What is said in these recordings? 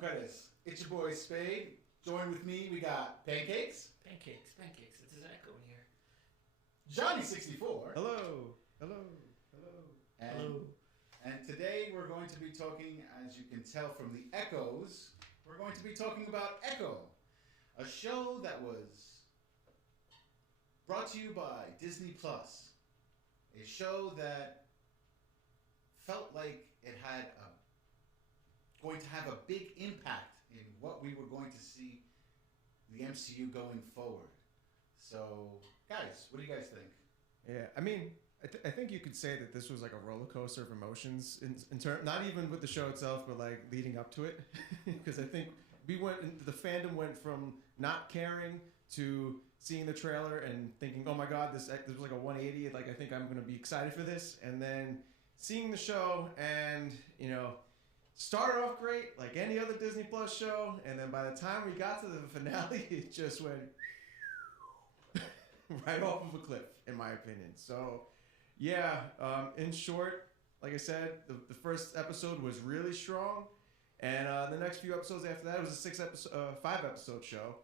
Curtis. It's your boy Spade. Join with me, we got Pancakes. Pancakes. It's an echo in here. Johnny64. Hello. And today we're going to be talking, as you can tell from the echoes, we're going to be talking about Echo, a show that was brought to you by Disney Plus. A show that felt like it had going to have a big impact in what we were going to see the MCU going forward. So, guys, what do you guys think? Yeah, I mean, I think you could say that this was like a roller coaster of emotions in turn, not even with the show itself, but like leading up to it. Because I think the fandom went from not caring to seeing the trailer and thinking, oh my God, this was like a 180. Like, I think I'm going to be excited for this. And then seeing the show and, started off great, like any other Disney Plus show. And then by the time we got to the finale, it just went right off of a cliff, in my opinion. So, yeah, in short, like I said, the first episode was really strong. And the next few episodes after that, it was a 5 episode show.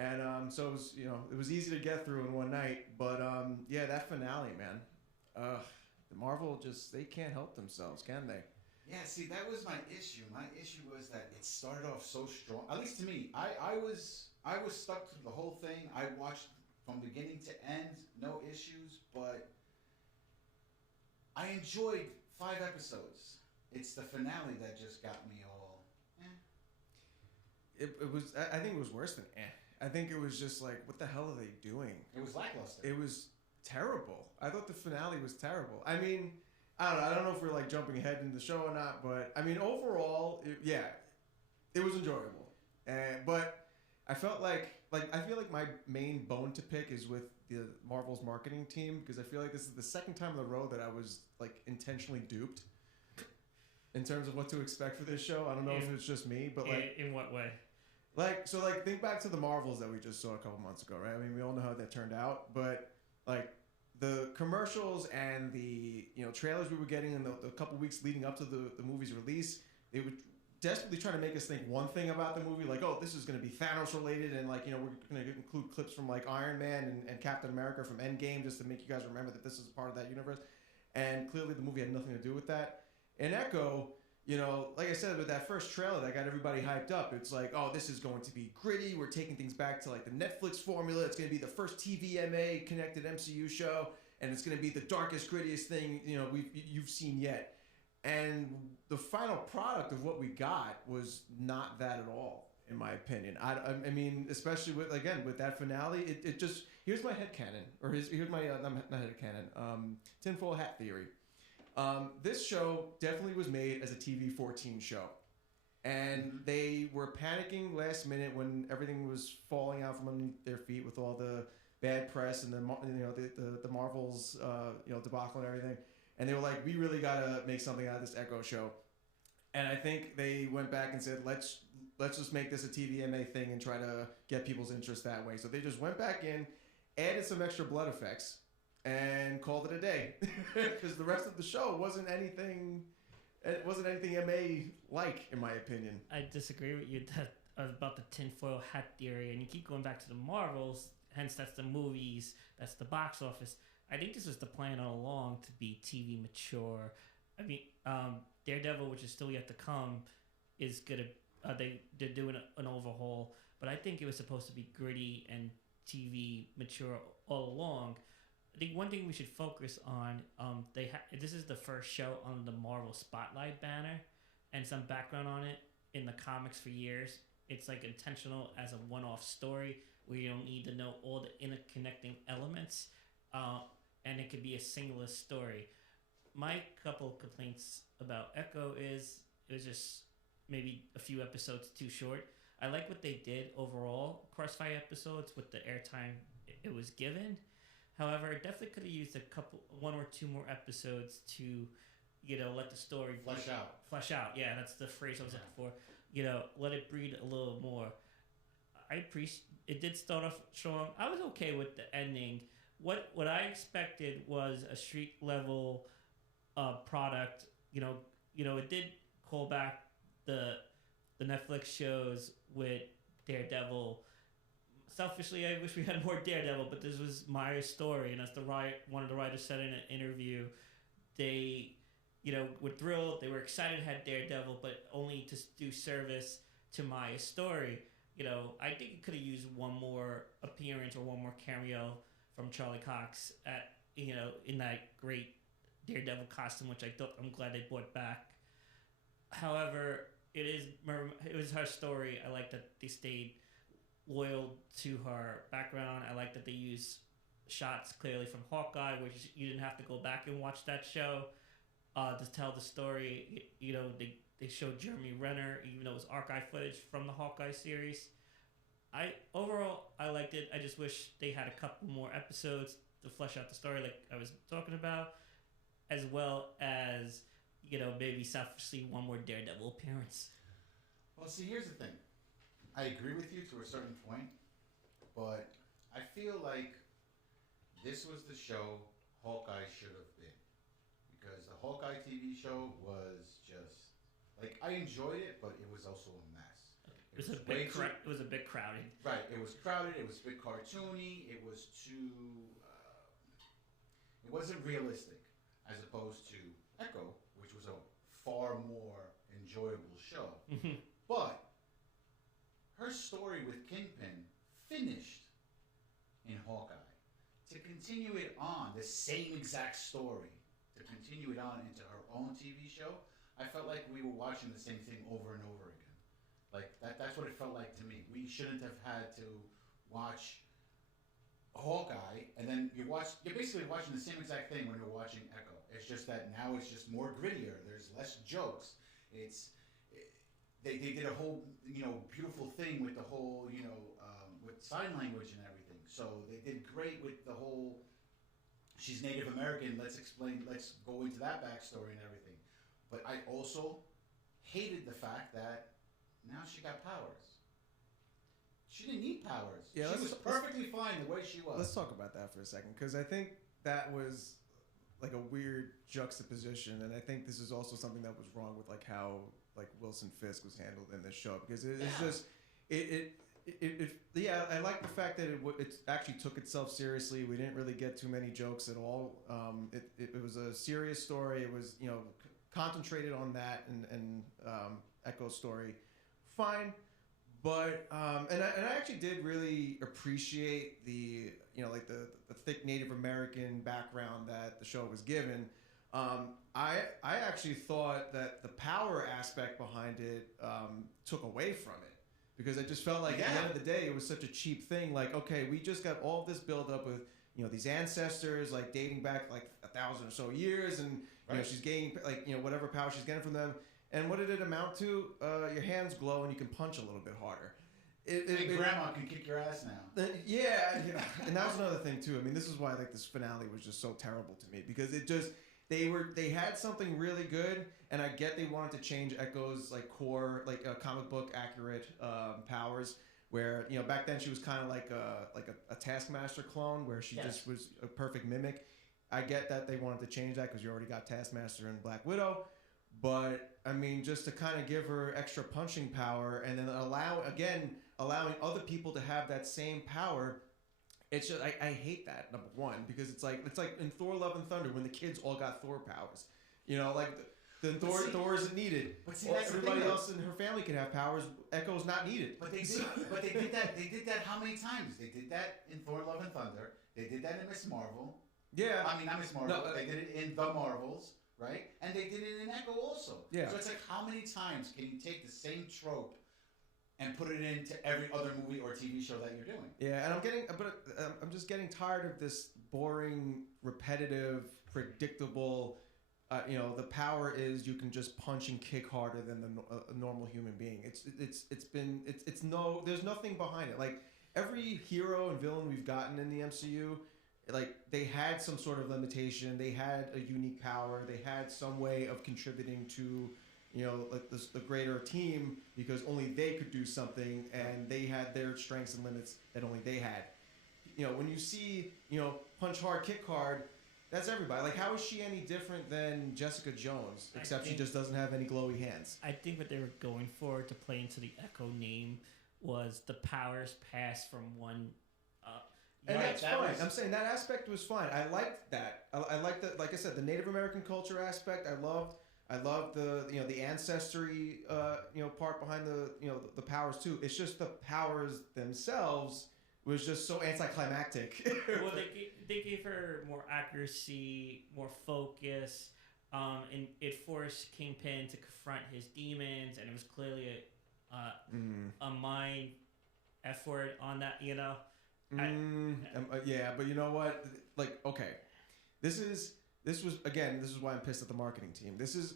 Yeah. And so it was, it was easy to get through in one night. But yeah, that finale, man. The Marvel they can't help themselves, can they? Yeah, see, that was my issue. My issue was that it started off so strong. At least to me, I was stuck to the whole thing. I watched from beginning to end, no issues, but I enjoyed 5 episodes. It's the finale that just got me all. It was. I think it was worse than. I think it was just like, what the hell are they doing? It was lackluster. It was terrible. I thought the finale was terrible. I mean, I don't know. I don't know if we're like jumping ahead into the show or not, but I mean, overall, it was enjoyable. But I felt like I feel like my main bone to pick is with the Marvel's marketing team, because I feel like this is the second time in a row that I was like intentionally duped in terms of what to expect for this show. I don't know if it's just me, but like, in what way? Think back to the Marvels that we just saw a couple months ago, right? I mean, we all know how that turned out, but like the commercials and the trailers we were getting in the couple weeks leading up to the movie's release, they would desperately trying to make us think one thing about the movie, like, oh, this is going to be Thanos related, and like, we're going to include clips from like Iron Man and Captain America from Endgame just to make you guys remember that this is part of that universe. And clearly the movie had nothing to do with that. And Echo, like I said, with that first trailer that got everybody hyped up, it's like, oh, this is going to be gritty. We're taking things back to like the Netflix formula. It's going to be the first TVMA connected MCU show, and it's going to be the darkest, grittiest thing you've seen yet. And the final product of what we got was not that at all, in my opinion. I mean, especially with that finale, it just, here's my headcanon, or here's my not headcanon, tinfoil hat theory. This show definitely was made as a TV 14 show, and they were panicking last minute when everything was falling out from underneath their feet with all the bad press and the Marvel's debacle and everything. And they were like, we really gotta make something out of this Echo show. And I think they went back and said, let's just make this a TVMA thing and try to get people's interest that way. So they just went back in, added some extra blood effects, and called it a day. Because the rest of the show wasn't anything MA like, in my opinion. I disagree with you about the tinfoil hat theory, and you keep going back to the Marvels. Hence, that's the movies, that's the box office. I think this was the plan all along, to be TV mature. I mean, Daredevil, which is still yet to come, is gonna they're doing an overhaul, but I think it was supposed to be gritty and TV mature all along. I think one thing we should focus on, this is the first show on the Marvel Spotlight banner, and some background on it in the comics for years. It's like intentional as a one-off story where you don't need to know all the interconnecting elements. And it could be a singular story. My couple complaints about Echo is it was just maybe a few episodes too short. I like what they did overall across 5 episodes with the airtime it was given. However, I definitely could have used 1 or 2 more episodes to, let the story flesh out. Flesh out. Yeah, that's the phrase I was looking for. Let it breathe a little more. I appreciate it. Did start off strong. I was okay with the ending. What I expected was a street level product. It did call back the the Netflix shows with Daredevil. Selfishly, I wish we had more Daredevil, but this was Maya's story, and as one of the writers said in an interview, they, were thrilled. They were excited to have Daredevil, but only to do service to Maya's story. I think it could have used one more appearance or one more cameo from Charlie Cox in that great Daredevil costume, which I'm glad they brought back. However, it was her story. I like that they stayed loyal to her background. I like that they used shots clearly from Hawkeye, which you didn't have to go back and watch that show to tell the story. They showed Jeremy Renner, even though it was archive footage from the Hawkeye series. Overall, I liked it. I just wish they had a couple more episodes to flesh out the story like I was talking about, as well as, maybe selfishly one more Daredevil appearance. Well, see, here's the thing. I agree with you to a certain point, but I feel like this was the show Hawkeye should have been. Because the Hawkeye TV show was just, I enjoyed it, but it was also a mess. It was a bit crowded. Right, it was crowded, it was a bit cartoony, it was too, it wasn't realistic, as opposed to Echo, which was a far more enjoyable show. But her story with Kingpin finished in Hawkeye. To continue it on, the same exact story, to continue it on into her own TV show, I felt like we were watching the same thing over and over again. That's what it felt like to me. We shouldn't have had to watch Hawkeye, and then you're basically watching the same exact thing when you're watching Echo. It's just that now it's just more grittier. There's less jokes. They did a whole beautiful thing with the whole with sign language and everything. So they did great with the whole. She's Native American. Let's go into that backstory and everything. But I also hated the fact that now she got powers. She didn't need powers. Yeah, she was perfectly fine the way she was. Let's talk about that for a second, because I think that was like a weird juxtaposition, and I think this is also something that was wrong with how Wilson Fisk was handled in this show, because it's just I like the fact that it actually took itself seriously. We didn't really get too many jokes at all. It was a serious story. It was concentrated on that and Echo's story. Fine. But and I actually did really appreciate the the thick Native American background that the show was given. I actually thought that the power aspect behind it took away from it, because I just felt like at the end of the day it was such a cheap thing. Okay, we just got all this build up with these ancestors dating back 1,000 or so years, and she's gaining whatever power she's getting from them. And what did it amount to? Your hands glow and you can punch a little bit harder. Grandma can kick your ass now. Yeah, and that was another thing too. I mean, this is why this finale was just so terrible to me, because it just they had something really good, and I get they wanted to change Echo's core comic book accurate powers, where back then she was kind of like a Taskmaster clone, where she just was a perfect mimic. I get that they wanted to change that because you already got Taskmaster and Black Widow. But I mean, just to kind of give her extra punching power, and then allowing other people to have that same power, it's just I hate that, number one, because it's like in Thor: Love and Thunder when the kids all got Thor powers, then Thor isn't needed. But see, everybody else in her family can have powers. Echo's not needed. But they did that. They did that how many times? They did that in Thor: Love and Thunder. They did that in Miss Marvel. Yeah. I mean, not Miss Marvel. They did it in The Marvels. Right? And they did it in Echo also. Yeah. So it's how many times can you take the same trope and put it into every other movie or TV show that you're doing? Yeah, and I'm just getting tired of this boring, repetitive, predictable. The power is you can just punch and kick harder than a normal human being. There's nothing behind it. Every hero and villain we've gotten in the MCU. They had some sort of limitation. They had a unique power. They had some way of contributing to, the greater team, because only they could do something, and they had their strengths and limits that only they had. When you see, punch hard, kick hard, That's everybody. Like, how is she any different than Jessica Jones? Except she just doesn't have any glowy hands. I think what they were going for to play into the Echo name was the powers pass from one. And Right, that's that fine. was- I'm saying that aspect was fine. I liked that. I liked the, like I said, the Native American culture aspect. I loved the the ancestry part behind the powers too. It's just the powers themselves was just so anticlimactic. Well, they gave her more accuracy, more focus, and it forced Kingpin to confront his demons, and it was clearly a mind effort on that. Yeah, but you know what? Like, okay, this was why I'm pissed at the marketing team. This is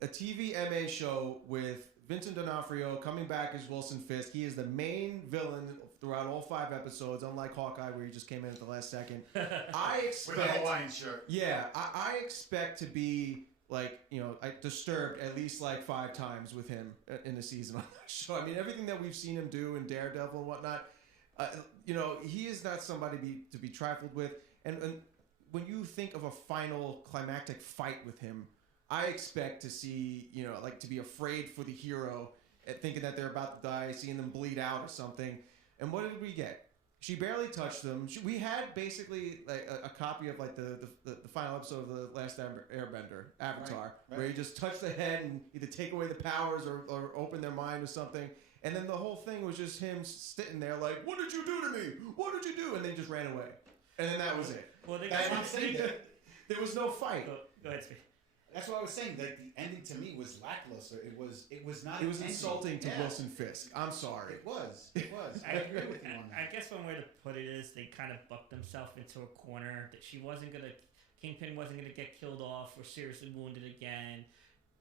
a TV MA show with Vincent D'Onofrio coming back as Wilson Fisk. He is the main villain throughout all 5 episodes, unlike Hawkeye, where he just came in at the last second. I expect With a Hawaiian shirt. Yeah, I expect to be disturbed at least like 5 times with him in a season on that show. I mean, everything that we've seen him do in Daredevil and whatnot. He is not somebody to be trifled with. And when you think of a final climactic fight with him, I expect to see, to be afraid for the hero, thinking that they're about to die, seeing them bleed out or something. And what did we get? She barely touched them. We had basically like a copy of like the final episode of the Last Airbender, Avatar, Right. where he just touched the head and either take away the powers or open their mind or something. And then the whole thing was just him sitting there like, "What did you do to me? What did you do?" And then just ran away. And then that was it. Well, That's what I'm saying. There was no fight. Go ahead, speak. That's what I was saying. That the ending to me was lackluster. It was not. It was an ending. insulting to Yeah. Wilson Fisk. I'm sorry. It was. I agree with you on that. I guess one way to put it is they kind of bucked themselves into a corner that Kingpin wasn't gonna get killed off or seriously wounded again,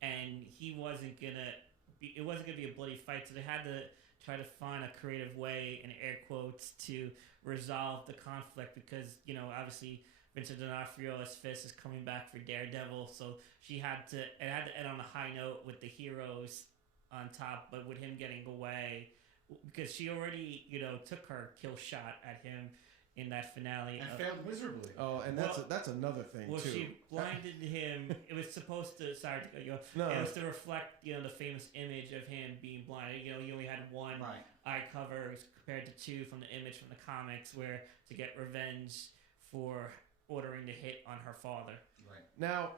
and it wasn't gonna be a bloody fight. So they had to try to find a creative way, in air quotes, to resolve the conflict because obviously Vincent D'Onofrio as Fisk is coming back for Daredevil, so it had to end on a high note with the heroes on top, but with him getting away because she already took her kill shot at him in that finale And failed miserably. Oh, and that's another thing well, too. she blinded him. It was supposed to. Sorry to cut you off. No. It was to reflect, the famous image of him being blinded. He only had one Right. eye cover compared to 2 from the image from the comics, where to get revenge for ordering the hit on her father. Right. Now,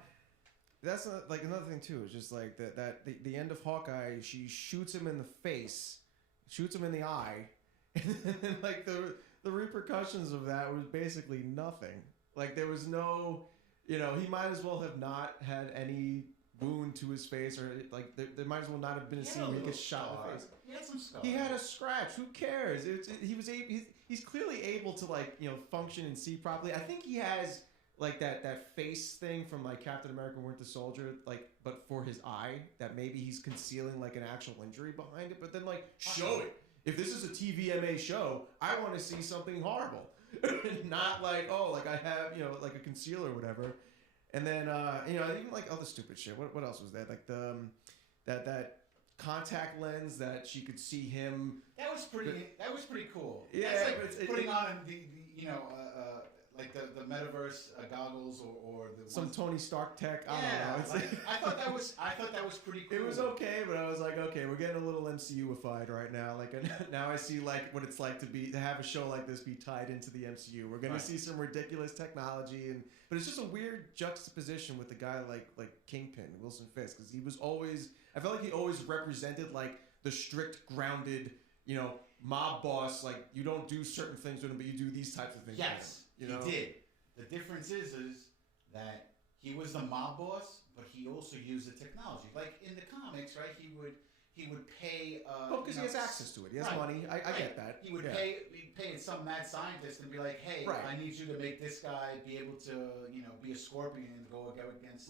that's like another thing too. It's just like the end of Hawkeye. She shoots him in the face, shoots him in the eye, and then like the repercussions of that was basically nothing. Like there was no, he might as well have not had any wound to his face, or like there might as well not have been a scene where he gets shot in the face. He had some scars. He had a scratch. Who cares? He's clearly able to function and see properly. I think he has like that face thing from like Captain America: Winter Soldier, but for his eye, that maybe he's concealing like an actual injury behind it. But then show it. If this is a TVMA show, I want to see something horrible, not I have like a concealer or whatever. And then even like other stupid shit. What else was there? Like the that contact lens that she could see him. That was pretty cool. Yeah, That's like but putting on the like the metaverse goggles or the some ones. Tony Stark tech. I Yeah, don't know. I thought that was pretty cool. It was okay, but I was like, okay, we're getting a little MCU-ified right now. Like now I see like what it's like to have a show like this be tied into the MCU. We're gonna see some ridiculous technology, but it's just a weird juxtaposition with the guy like Kingpin, Wilson Fisk, because I felt like he always represented like the strict, grounded, mob boss. Like you don't do certain things with him, but you do these types of things. Yes, with him, he did. The difference is that he was the mob boss, but he also used the technology. Like in the comics, right? He would pay. Because he has access to it. He has money. I get that. He would pay some mad scientist and be like, "Hey, I need you to make this guy be able to, be a Scorpion and go against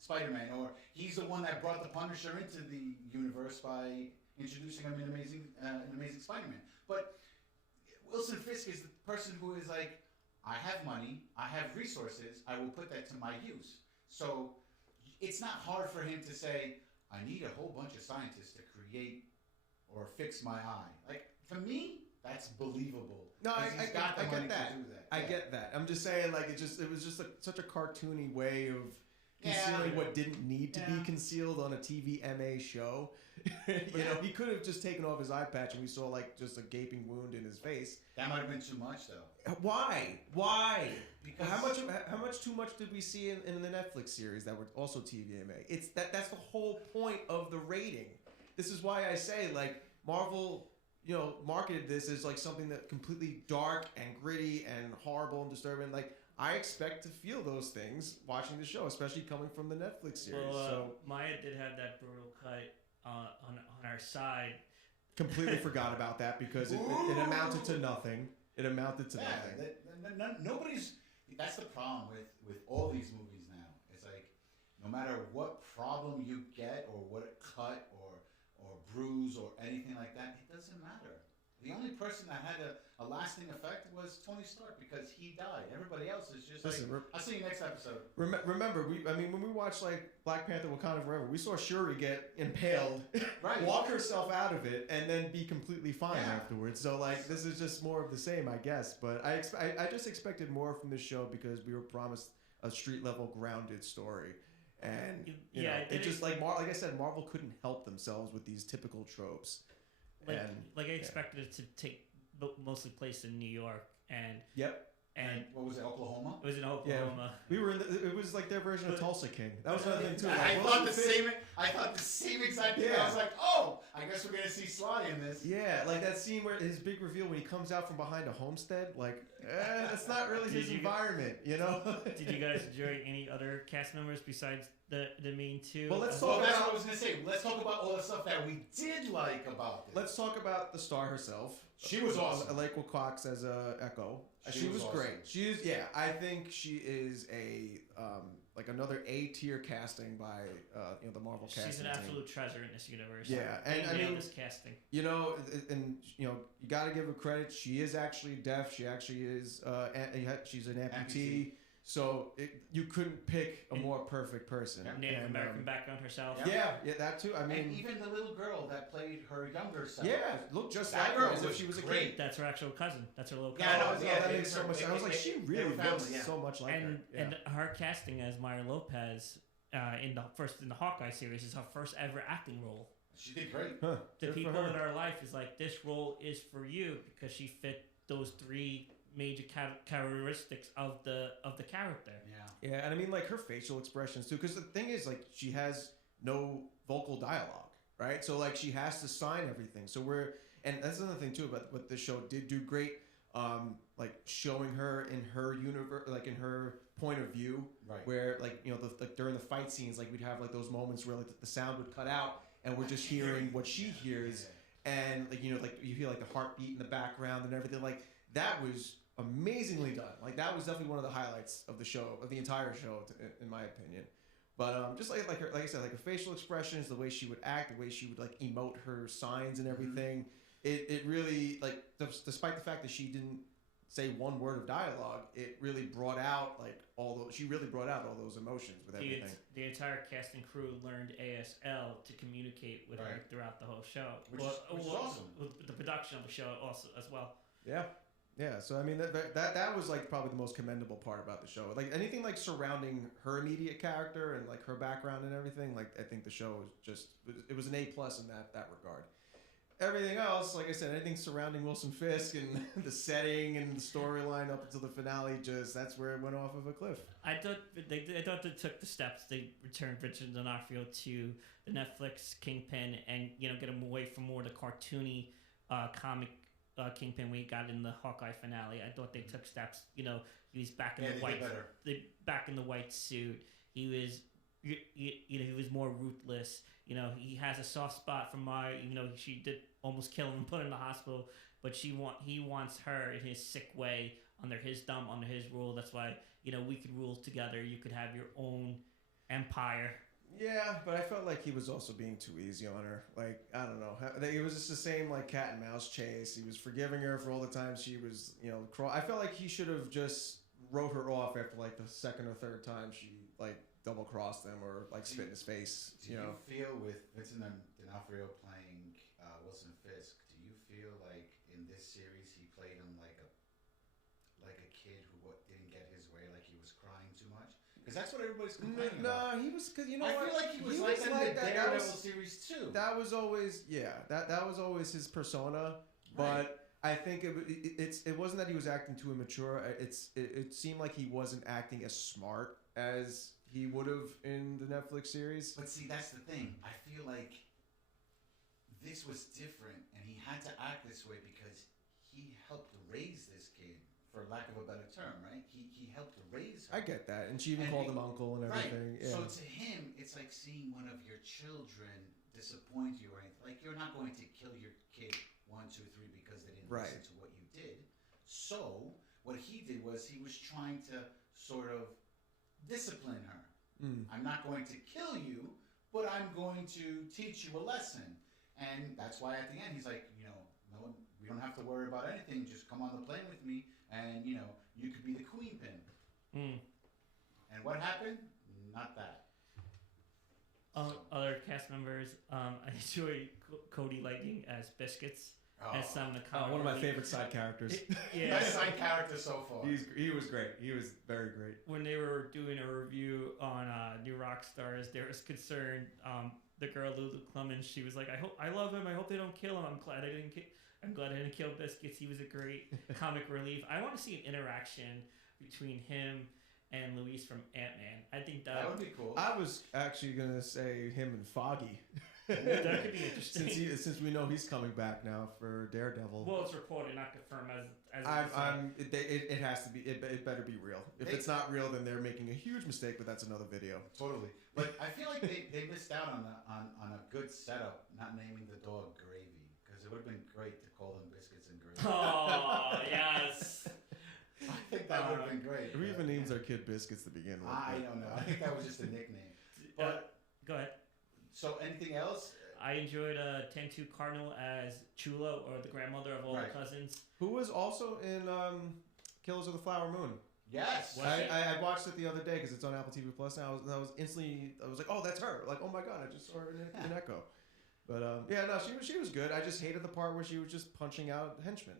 Spider-Man." Or he's the one that brought the Punisher into the universe by introducing him in Amazing Spider-Man. But Wilson Fisk is the person who is like, I have money, I have resources, I will put that to my use. So it's not hard for him to say, I need a whole bunch of scientists to create or fix my eye. Like, for me, that's believable. No, 'Cause he's got the I money get that. to do that. I Yeah. get that. I'm just saying, like, it was just such a cartoony way of Yeah. concealing what didn't need to be Yeah. concealed on a TVMA show. You know, he could have just taken off his eye patch and we saw like just a gaping wound in his face. That might have been too much, though. Why? Why? Because How much too much did we see in the Netflix series that were also TVMA? It's that's the whole point of the rating. This is why I say like Marvel, you know, marketed this as like something that completely dark and gritty and horrible and disturbing. Like I expect to feel those things watching the show, especially coming from the Netflix series. Well, So Maya did have that brutal cut on our side. completely forgot about that because it amounted to nothing. It amounted to nothing. Nobody's. That's the problem with all these movies now. It's like no matter what problem you get or what cut or bruise or anything like that, it doesn't matter. The only person that had a lasting effect was Tony Stark because he died. Everybody else is just Listen, like, I'll see you next episode. Remember, when we watched like Black Panther: Wakanda Forever, we saw Shuri get impaled, Right. walk herself out of it, and then be completely fine Yeah. afterwards. So like, this is just more of the same, I guess. But I just expected more from this show because we were promised a street level grounded story, and you know, it just like like I said, Marvel couldn't help themselves with these typical tropes. Like I expected it to take mostly place in New York, and And what was it, Oklahoma? it was in Oklahoma. We were it was like their version of Tulsa King. That was another thing too. I Like, thought Wilson the Fisk- same. I thought the same exact thing. Yeah. I was like, oh, I guess we're gonna see Sly in this. Yeah, like that scene where his big reveal when he comes out from behind a homestead, like, that's not really his environment, you know? Did you guys enjoy any other cast members besides the main two? Well, let's Well, talk that's about- what I was gonna say. Let's talk about all the stuff that we did like about this. Let's talk about the star herself. She was awesome. Alekwa Cox as Echo. She was awesome. great. She's I think she is a like another A tier casting by the Marvel casting She's an team. absolute treasure in this universe. Yeah, They and I nailed mean, this casting. you know, and you know, you got to give her credit. She is actually deaf. She actually is. She's an amputee. So you couldn't pick a more perfect person. Native And, American background herself. Yeah, that too. I mean, and even the little girl that played her younger self. yeah, looked just That like girl her as if was she was a great. kid. That's her actual cousin. That's her little cousin. Yeah, I know. That they- makes so much sense. I was like, she they really were family, looks yeah. so much like and her. Yeah. and her casting as Maya Lopez in the Hawkeye series is her first ever acting role. She did great. Huh, The good for people her. in her life is like, this role is for you because she fit those three major characteristics of the character. Yeah. Yeah, and I mean like her facial expressions too. Because the thing is, like, she has no vocal dialogue, right? So like she has to sign everything. So and that's another thing too about what the show did do great. Like showing her in her universe, like in her point of view, Right. where like during the fight scenes, like we'd have like those moments where like the sound would cut out and we're just hearing what she hears, and like like you hear like the heartbeat in the background and everything. Like that was amazingly done. Like that was definitely one of the highlights of the show, of the entire show, in my opinion. But just like her, like I said, like her facial expressions, the way she would act, the way she would like emote her signs and everything. It really, like, despite the fact that she didn't say one word of dialogue, it really brought out like she really brought out all those emotions with everything. The entire cast and crew learned ASL to communicate with her Right. throughout the whole show, Which is awesome. With the production of the show also as well. Yeah, so I mean that was like probably the most commendable part about the show. Like anything like surrounding her immediate character and like her background and everything, like I think the show was just it was an A+ in that regard. Everything else, like I said, anything surrounding Wilson Fisk and the setting and the storyline up until the finale, just that's where it went off of a cliff. I thought they took the steps. They returned Richard D'Onofrio to the Netflix Kingpin and get him away from more the cartoony comic Kingpin we got in the Hawkeye finale. I thought they took steps. He was back in the white. Back in the white suit. He was. He was more ruthless. He has a soft spot for Maya, even though she did almost kill him and put him in the hospital. But he wants her in his sick way, under his thumb, under his rule. That's why, we could rule together. You could have your own empire. Yeah, but I felt like he was also being too easy on her. Like, I don't know. It was just the same, like, cat and mouse chase. He was forgiving her for all the times she was, I felt like he should have just wrote her off after, like, the second or third time she, like, double-crossed him or, like, spit in his face. Do you feel with Vincent D'Onofrio playing Wilson Fisk, do you feel like in this series played him like a kid who didn't get his way, like he was crying too much. Because that's what everybody's complaining about. No, he was because you know I what? feel like he was was that in like the that. Daredevil That was- series too. That was always that was always his persona, but I think it wasn't that he was acting too immature. It seemed like he wasn't acting as smart as he would have in the Netflix series. But see, that's the thing. I feel like this was different, and he had to act this way because he helped raise this kid, for lack of a better term, right? He helped raise her. I get that, and she even And called he- him uncle and everything. Right. Yeah. So to him, it's like seeing one of your children disappoint you or anything. Like, you're not going to kill your kid 1, 2, 3 because they didn't Right. listen to what you did. So what he did was he was trying to sort of discipline her. I'm not going to kill you, but I'm going to teach you a lesson. And that's why at the end he's like, no, we don't have to worry about anything. Just come on the plane with me, and you could be the queen pin. And what happened? Not that. Other cast members, I enjoy Cody Lightning as Biscuits and some of the comic one of my relief. favorite side characters. Yeah. Best side character so far. He was great. He was very great. When they were doing a review on New Rockstars, there was concern. The girl Lulu Clemens, she was like, I love him. I hope they don't kill him. I'm glad I didn't kill Biscuits. He was a great comic relief. I want to see an interaction between him and Luis from Ant-Man. I think That would be cool. I was actually gonna say him and Foggy. that could be interesting. Since we know he's coming back now for Daredevil. Well, it's reported, not confirmed. It has to be. It better be real. If it's not real, then they're making a huge mistake. But that's another video. Totally. But I feel like they missed out on a good setup, not naming the dog Gravy, because it would have been great to call them Biscuits and Gravy. Oh yes. I think that would have been great. Who even names their kid Biscuits to begin with? I don't know. I think that was just a nickname. But Go ahead. so anything else? I enjoyed Tentu Cardinal as Chula, or the grandmother of all Right. the cousins. Who was also in Killers of the Flower Moon? Yes. What? I watched it the other day because it's on Apple TV Plus now. I was instantly like, oh, that's her. Like, oh my god, I just saw her in Echo. But no, she was good. I just hated the part where she was just punching out henchmen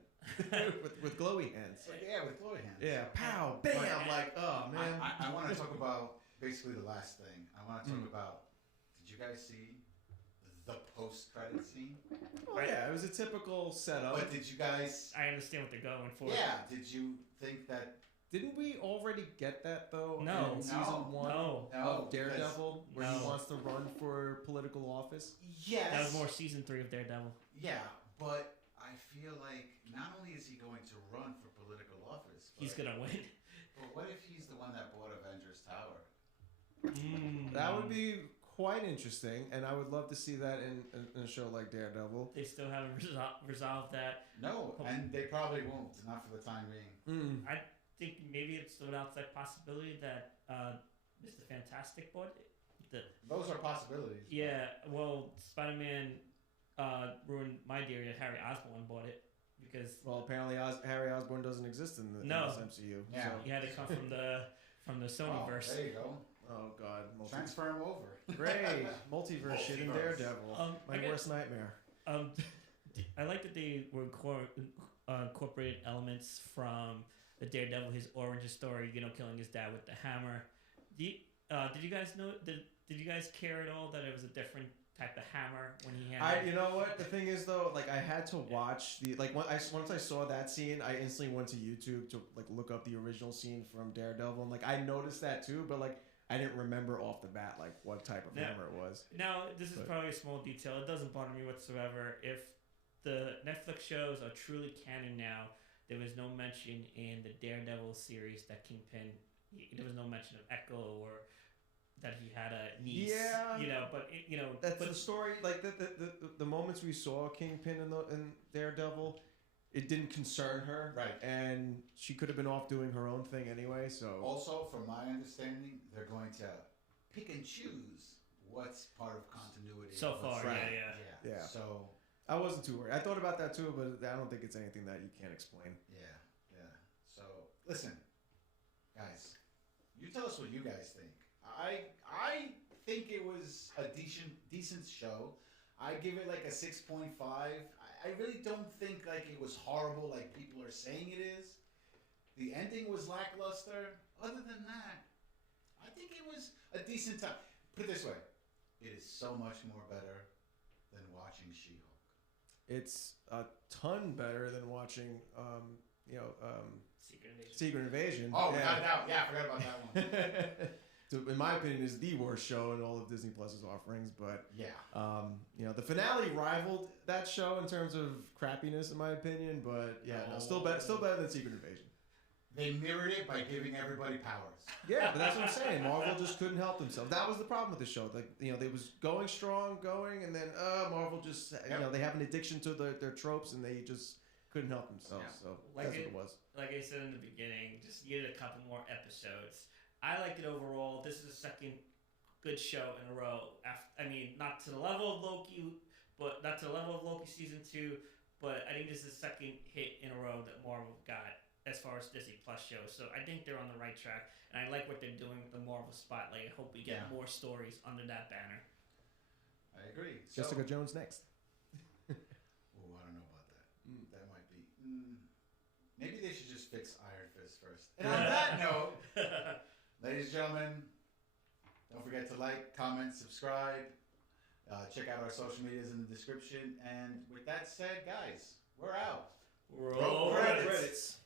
with glowy hands. Yeah, with glory hands. Yeah, pow, bam. I'm like, oh man. I want to talk about basically the last thing. I want to talk about. Did you guys see the post-credit scene? Oh yeah, it was a typical setup. But did you guys? I understand what they're going for. Yeah. Did you think that? Didn't we already get that though? No. in season No. 1 No. of Daredevil, where he No. wants to run for political office. Yes. That was more season 3 of Daredevil. Yeah, but I feel like not only is he going to run for political office, but, He's gonna win. But what if he's the one that bought Avengers Tower? That would be quite interesting, and I would love to see that in a show like Daredevil. They still haven't resolved that. No, and they probably won't. Not for the time being. I think maybe it's an outside possibility that Mr. Fantastic bought it. Those are possibilities. Yeah, well, Spider-Man ruined my theory that Harry Osborn bought it because Well, apparently Harry Osborn doesn't exist in the No. in this MCU. Yeah. So. he had to come from the Sonyverse. There you go. Oh God, Transfer him over. great multiverse shit in Multiverse. Daredevil. I My guess- worst nightmare. I like that they were incorporated elements from the Daredevil, his origin story. Killing his dad with the hammer. Did you guys know? Did you guys care at all that it was a different type of hammer when he had? You know what the thing is though, like I had to watch once I saw that scene, I instantly went to YouTube to like look up the original scene from Daredevil, and like I noticed that too, but like I didn't remember off the bat like what type of hammer it was. Now, this is But- probably a small detail. It doesn't bother me whatsoever. If the Netflix shows are truly canon now, there was no mention in the Daredevil series that Kingpin. There was no mention of Echo or that he had a niece. Yeah. That's but the story. Like the moments we saw Kingpin in Daredevil, it didn't concern her, Right. And she could have been off doing her own thing anyway. So Also, from my understanding, they're going to pick and choose what's part of continuity. So what's far, not. yeah. Yeah. So I wasn't too worried. I thought about that too, but I don't think it's anything that you can't explain. yeah. So listen, guys, you tell us what you guys think. I think it was a decent show. I give it like a 6.5. I I really don't think like it was horrible like people are saying it is. The ending was lackluster. Other than that, I think it was a decent time. Put it this way, it is so much more better than watching She-Hulk. It's a ton better than watching, Secret Invasion. Secret Invasion. Oh, without a doubt. Yeah, I forgot about that one. So, in my opinion, is the worst show in all of Disney Plus's offerings. But Yeah. the finale rivaled that show in terms of crappiness, in my opinion. But yeah, no, still better than Secret Invasion. They mirrored it by giving everybody powers. Yeah, but that's what I'm saying. Marvel just couldn't help themselves. That was the problem with the show. Like, they was going strong, and then Marvel just, they have an addiction to their tropes, and they just couldn't help themselves. Yeah. So Like that's it- what it was. Like I said in the beginning, just needed a couple more episodes. I liked it overall. This is the second good show in a row. Not to the level of Loki, but not to the level of Loki season 2. But I think this is the second hit in a row that Marvel got as far as Disney Plus shows. So I think they're on the right track, and I like what they're doing with the Marvel Spotlight. I hope we get Yeah. more stories under that banner. I agree. Jessica Jones next. Oh, I don't know about that. That might be. Maybe they should just fix Iron Fist first. And on that note, ladies and gentlemen, don't forget to like, comment, subscribe. Check out our social medias in the description. And with that said, guys, we're out. Roll credits. Credits.